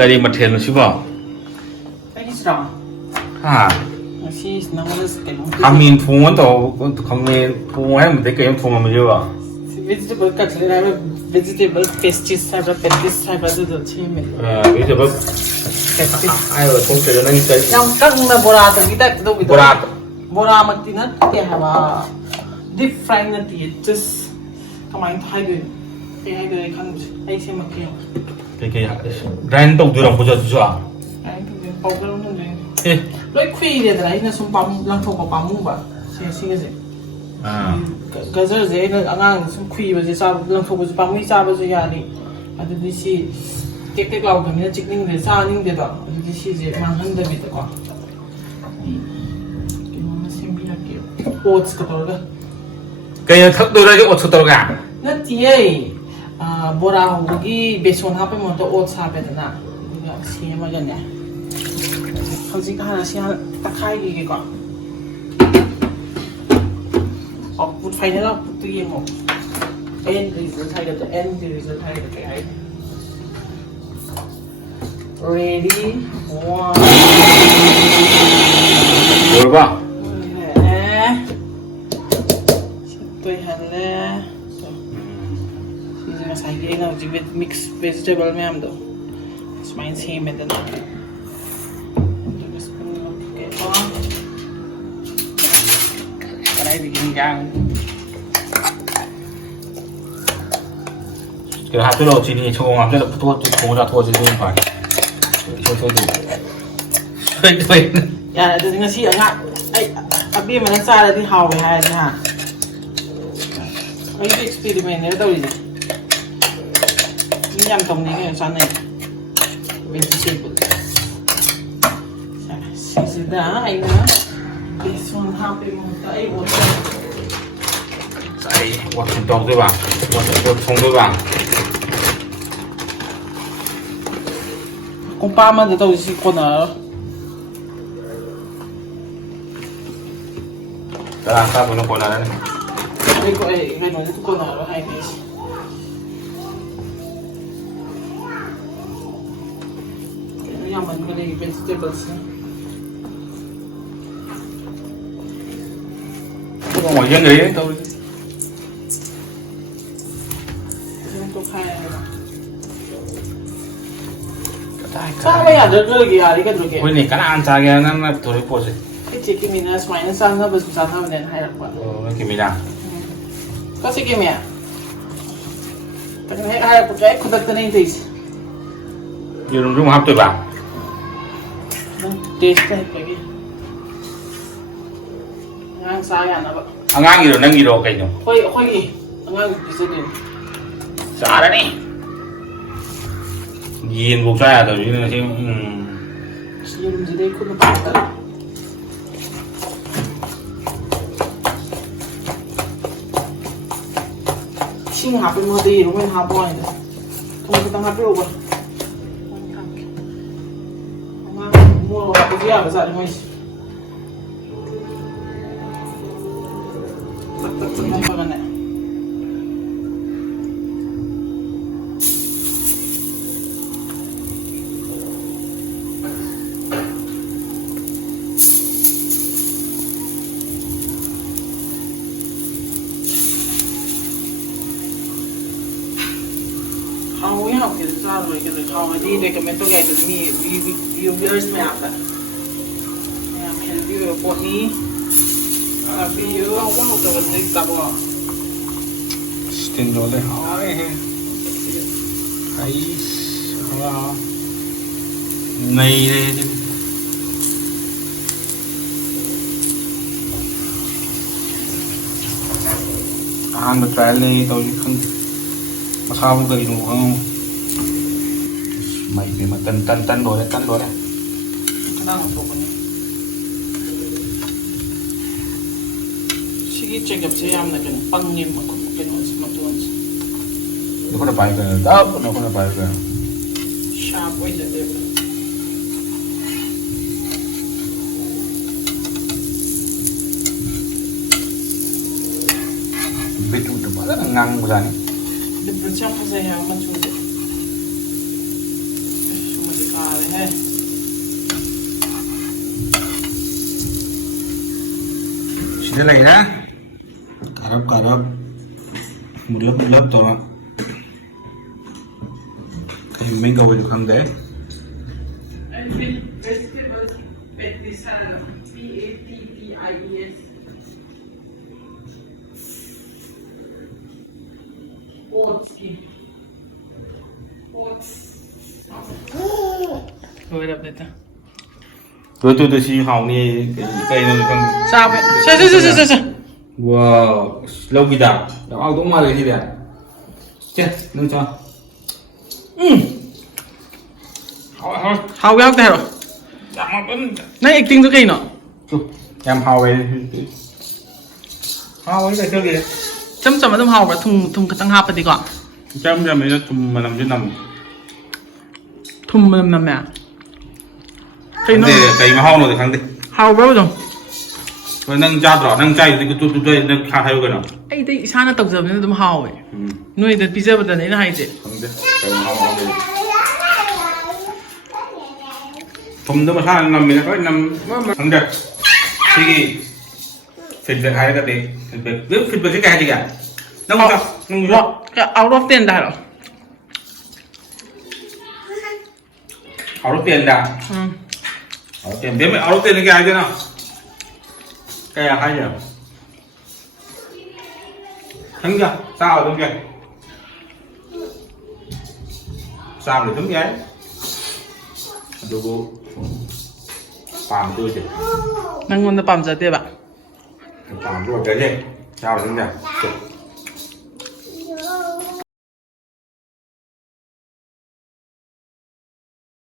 ꯀꯔꯤ ꯃꯊꯦꯜꯅꯣꯁꯤꯕꯣ ꯑꯩꯒꯤꯁꯤꯔꯣ ꯉꯁꯤ ꯅꯪꯉꯣꯟꯗ ꯀꯩꯅꯣ ꯈꯥꯃꯦꯟ ꯊꯣꯡꯉ ꯇꯧ ꯈꯥꯃꯦꯟ ꯊꯣꯡ ꯍꯥꯏꯔꯝꯕꯗꯩ ꯀꯩꯅꯣ ꯊꯣꯡꯉꯝꯃꯤꯕ vegetable cutlet 하면 vegetable pasties 하면 pasties 하면 ꯑꯗꯨꯗꯣ ꯁꯦꯝꯃꯦ vegetable 하이가 통째로 ꯅꯪ ꯀꯔꯤ ꯌꯥꯝ ꯀꯪꯅ ꯕꯣꯔꯥꯗꯒꯤ ꯇꯥꯏꯞꯇ ꯇꯧꯕꯤꯗꯣ ꯕꯣꯔꯥ ꯕꯣꯔꯥꯃꯛꯇꯤ ꯅꯠꯇꯦ ꯍꯥꯏꯕ ꯗꯤꯞ ꯐ꯭ꯔꯥꯏ ꯅꯠꯇꯦ ꯖꯁ ꯀꯃꯥꯏꯅ ꯍꯥꯏꯗꯣꯏꯅꯣ ꯀꯩ ꯍꯥꯏꯗꯣꯏꯅꯣ ꯑꯩ ꯈꯪꯗ꯭ꯔꯦ ꯑꯩ ꯁꯦꯝꯃꯛꯀꯦ ꯀꯩꯀꯩ ꯒ꯭ꯔꯥꯏꯟ ꯇꯧꯗꯣꯏꯔꯣ ꯄꯨꯖꯠꯁꯨ ꯄꯥꯎꯗꯔ ꯍꯟꯗꯣꯏꯅꯦ ꯂꯣꯏ ꯈꯨꯏꯔꯦꯗꯅ ꯑꯩꯅ ꯁꯨꯝ ꯂꯪꯊꯣꯛꯄ ꯄꯥꯝꯃꯨꯕ ꯁꯤꯒꯁꯦ ꯒꯖꯔꯁꯦ ꯑꯩꯅ ꯑꯉꯥꯡꯗ ꯁꯨꯝ ꯈꯨꯏꯕꯁꯦ ꯂꯪꯊꯣꯛꯄꯁꯨ ꯄꯥꯝꯃꯨꯏ ꯆꯥꯕꯁꯨ ꯌꯥꯅꯤ ꯑꯗꯨꯗꯤ ꯁꯤ ꯇꯦꯛ ꯇꯦꯛ ꯂꯥꯎꯗꯕꯅꯤ나 ꯆꯤꯛꯅꯤꯡꯗꯦ ꯆꯥꯅꯤꯡꯗꯦꯗꯣ ꯑꯗꯨꯗꯤ ꯁꯤꯁꯦ ꯃꯥꯡꯍꯟꯗꯕꯤꯗꯀꯣ ꯀꯩꯅꯣꯝꯃ ꯁꯦꯝꯕꯤꯔꯛꯀꯦ ꯑꯣꯠꯁꯀ ꯇꯧꯔꯒ ꯀꯩꯅꯣ ꯊꯛꯇꯣꯏꯔꯣ ꯑꯣꯠꯁꯀ ꯇꯧꯔꯒ ꯅꯠꯇꯤꯌꯦ ꯕꯣꯔꯥ ꯍꯧꯕꯒꯤ ꯕꯦꯁꯣꯟ ꯍꯥꯞꯄꯩ ꯃꯍꯨꯠꯇ ꯑꯣꯠꯁ ꯍꯥꯞꯄꯦꯗꯅ ꯑꯗꯨꯒ ꯁꯦꯝꯃꯒꯅꯦ ꯍꯧꯖꯤꯛ ꯍꯥꯟꯅ ꯁꯤ ꯍꯥꯟꯅ ꯇꯛꯈꯥꯏꯈꯤꯒꯦꯀꯣ output final output yemo end result 하이거든 end result 하이거든 그래 ready one 뭘봐 네 식도이 할래 이제 사이에 나 지금 mix vegetable 맵도 스마인 세면 된다 cái này thì kim gang cái hạt tiêu chỉ cho ngon cái là thua thua ra thua chỉ không phải thôi đủ thôi ya từ ngày xưa ngạ ấy bia mà nó xa là đi hào về hai đi hả ấy cái experiment này đâu gì những nhầm tổng này cái xoắn này vegetable xí đá anh nữa this one happy một cái một cái quạt thùng tàu thôi bạn quạt thùng thôi bạn con ba mà đâu gì con ở cái là sao nó còn là đây đây có cái nói con ở hay cái nhà mình cái này vegetables không ngoài dân đấy tôi sao bây giờ được gì à đi cái được cái này cái ăn cha cái nó thôi bỏ gì cái chị kim mina smile nó sang nó bớt sang nó nên hay lắm cái mình à có gì kim ya cái này hay là cái khuất cái này thì nhiều đồng hấp tôi bảo taste cái cái ngang sai à nó ngang gì rồi nâng gì rồi cái nhỉ khôi gì ngang cái gì đi xả đấy đi nhìn buộc ra rồi như là xem xem gì đây không bắt được xin học bên mua đi đúng không học boy đấy không có tăng học đâu mà mua cái gì à bây giờ đi mua cái này hầu như học cái sao rồi cái hầu đi đây cái mentor guide cái mi viewers में आता है मैं help you pony अभी ये वो तो बस एक तब स्टिंग डोले हाय है हाय वाह नहीं रे ăn được trái này tôi không sao gầy đủ không mày thì mà tân đồ đấy đang một cái 시기 체급 제한 나는 빵님 막 그렇게 넣어서 맞추면서 nó có bài về đó nó có bài về sharp với lại đẹp biết chút được rất là ngang bây giờ này Depression kasi yaman siya. Sumalika Vale, Sini lagi dah. Karab. Mulap tu. Kayak mega boleh kan deh. And with vegetables, Patties, Patties. Oats. Rồi đập đấy ta. Tôi xin hào ni cây nó không. Sao vậy? Sao. Wow, lâu bị đạp. Đạp ao cũng màเลยทีเดียว. Chết, nâng cho. Hào béo thế rồi. Này anh tính cho cây nó. Em hào về. Hào ấy là cái gì? Chấm chấm hào và thùng cái tăng hạp điก่อน. Chấm cho mấy nó thùng mà nằm trên nằm. Thùng mà nằm mẹ. Cây mà hào rồi thì khẳng định. Hào béo rồi. Rồi nâng cha rõ nâng chay thì tôi nâng khá hay cái nào. Ấy thì sao nó tập dập nó tụm hào vậy. Nuôi được pizza bữa đấy là hay chứ. Không biết. Cây mà hào đi. Thùng đó mà sao nằm mình có nằm không được. Thì feedback hay cái gì? Feedback cái gì cả? Nâng sao? Nâng sao? Cái out of 10 ได้หรอ? Out of 10 đã. Out of 10. Biết mày out of 10 là cái gì nào? Cái là hay nhỉ? Thấm chưa? Sao rồi thấm chưa? Sao để thấm cái ấy? Đồ bố Phạm tôi chứ Năng ngon là bằm giờ tiếp ạ. Phạm tôi cái gì? Sao để thấm chưa?